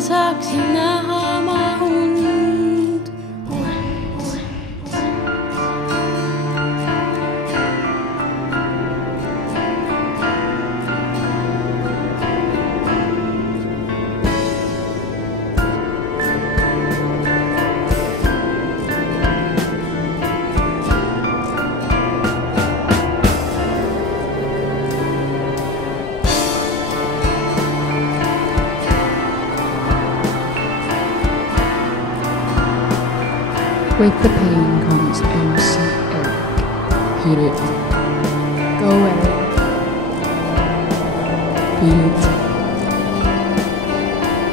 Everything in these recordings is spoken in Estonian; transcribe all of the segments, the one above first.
saaksin näha ma und. With the pain comes MC Eric. Hit it. Go Eric. Feel it.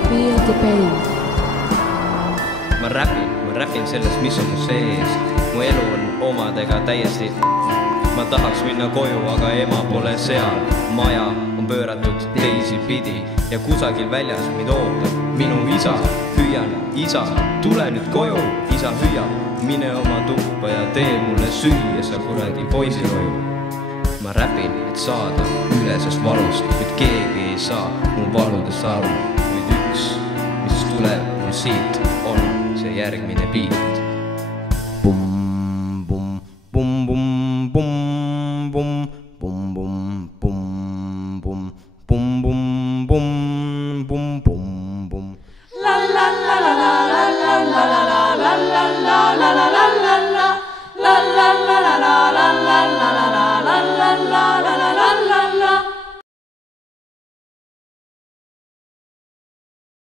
Feel the pain. Ma räpin sellest, mis on mu sees. Mu elu on omadega täiesti. Ma tahaks minna koju, aga ema pole seal. Maja on pööratud teisi pidi ja kusagil väljas mind ootab minu isa. Hüüan, isa, tule nüüd koju. Isa hüüab, mine oma tuppa ja tee mulle süüa sa kuradi poisiroju. Ma räpin, et saada üle sest valust, kuid keegi ei saa mu valudest aru. Kuid üks, mis tuleb mul siit, on see järgmine beat. Bum, bum, bum, bum, bum, bum, bum, bum, bum, bum, bum, bum, bum, bum, bum, bum. La la la la la la la la la la la la la.